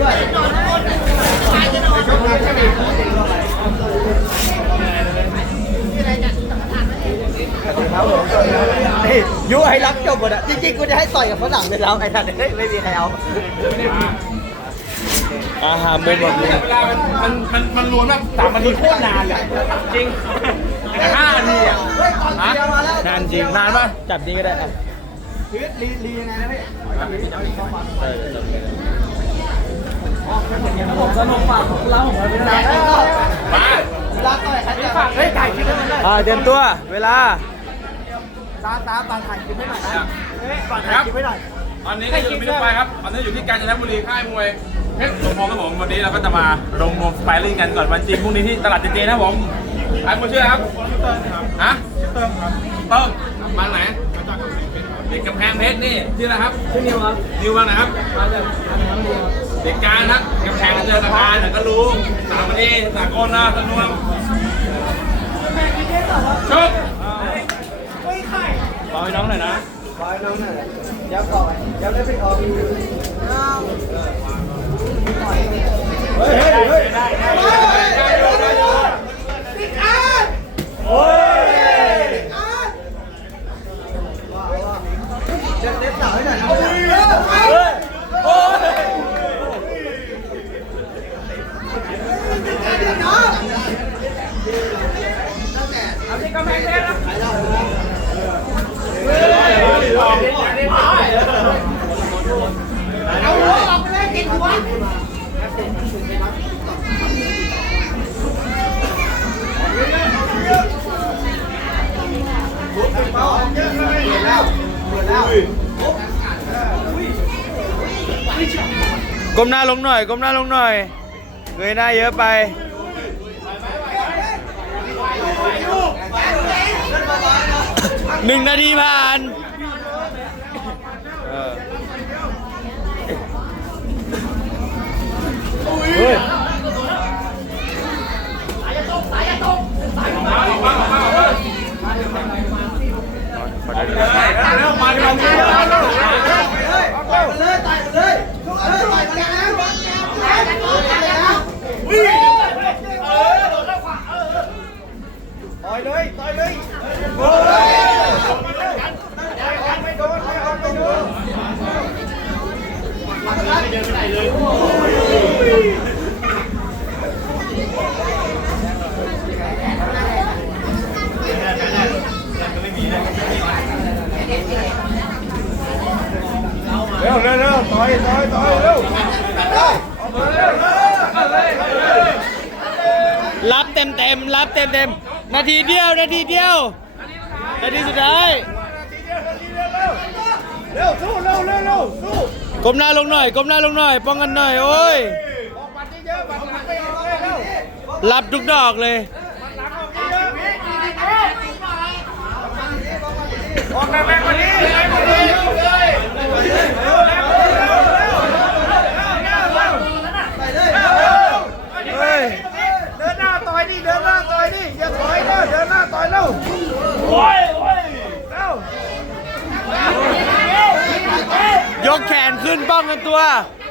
ด้วยชกมาใช่ไหมครับผมนี่ยุให้รักจบหมดอะจริงๆกูจะให้ต่อยกับฝรั่งเลยแล้วไอ้ท่านไม่มีใครเอาอาหารมุมแบบนี้เวลามันมันมันมันรวมแบบสามนาทีโคตรนานเลยจริงห้านาทีอะนานจริงนานป่ะจับนี้ก็ได้อะชีวิตลีลียังไงนะพี่ ผมสนุกฝากผมเล่าผมไม่ได้แล้วมาเวลาต่อยใครจะเฮ้ยถ่ายคลิปให้มันได้อ่าเตรียมตัวเวลาตาตาตาถ่ายคลิปให้หน่อยนะเฮ้ยก่อนถ่ายคลิปให้หน่อยตอนนี้ก็อยู่ที่ไปครับตอนนี้อยู่ที่กาญจนบุรีค่ายมวยเพชรสมพงษ์ครับผมวันนี้เราก็จะมาลงนวมสไปริ่งกันก่อนวันจริงพรุ่งนี้ที่ตลาดเจเจนะครับผมใครมาชื่ออะไรครับฮะเติ้งครับเติ้งมาไหน เด็กกำแพงเพชรนี่ชื่ออะไรครับชื่อนิวครับนิวมาไหนครับมาจากเด็กการครับกำแพงเจอสะพานเดี๋ยวก็รู้สามวันนี้สากลนะสนวมชกฟังให้น้องหน่อยนะขอให้น้องหน่อยยับต่อไปยับได้เป็นออกเฮ้ยเฮ้ยเฮ้ยได้ได้ได้ได้ติดอาร์โอ้ยติดอาร์เด็ดเด็ดสาวให้หน่อยนะเฮ้ยโอ้ยเอาที่กำแพงเพชรนะ เอาหัวออกไปเลยติดหัวเปลี่ยนแล้วเปลี่ยนแล้ว ก้มหน้าลงหน่อย ก้มหน้าลงหน่อย เงยหน้าเยอะไป หนึ่งนาทีผ่านเออเฮ้ยเร็วมาดิมาดิ ต่อยไปเลยต่อยไปเลยทุกคนต่อยไปแล้วต่อยไปแล้วต่อยเลยต่อยเลยโอ้ยไม่โดนไม่โดนไม่โดน เร็ วเร็วเร็วต่อยต่อยต่อยเร็วรับเต็มเต็มๆรับเต็มเต็มๆนาทีเดียวนาทีเดียวนาทีสุดท้ายเร็วสู้เร็วเร็วเร็วสู้ก้มหน้าลงหน่อยก้มหน้าลงหน่อยป้องกันหน่อยโอ้ยรับทุกดอกเลยออกแรงๆกว่านี้แรงกว่านี้ เฮ้ย เดินหน้าต่อยดิเดินหน้าต่อยดิอย่าถอยเด้อเดินหน้าต่อยเร็วโอ้ยโอ้ยเร็วยกแขนขึ้นป้องกันตัว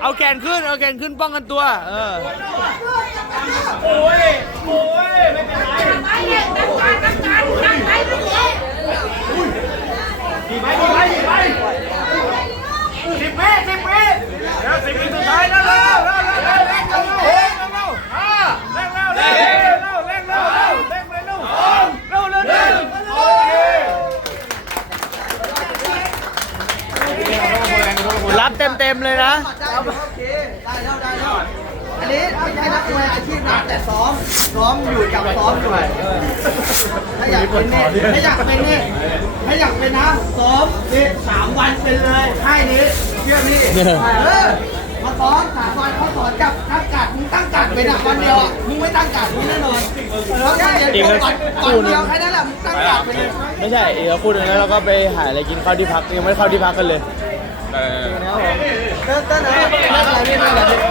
เอาแขนขึ้น เอาแขนขึ้นป้องกันตัว เออสิบ รับเต็มเต็มๆเลยนะได้โอเคได้แล้วได้แล้วอันนี้ไม่ใช่นักมวยอาชีพนะแต่ซ้อมซ้อมอยู่จับซ้อมอยู่ถ้าอยากเป็นเนี่ยถ้าอยากเป็นเนี่ยถ้าอยากเป็นนะซ้อมนี่สามวันเป็นเลยค่ายนี้เชื่อพี่เออมาซ้อมสามวันเขาสอนจับตั้งกัดมึงตั้งกัดเป็นอะวันเดียวอะมึงไม่ตั้งกัดมึงแน่นอนแล้วก็เรียนอีกก่อนก่อนเดียวแค่นั้นแหละมึงตั้งกัดไปเลยไม่ใช่อีกสักครู่หนึงแล้วเราก็ไปหาอะไรกินข้าวที่พักยังไม่ได้เข้าที่พักกันเลย เออ เต้นเต้นนะเต้นอะไรนี่เต้นอะไร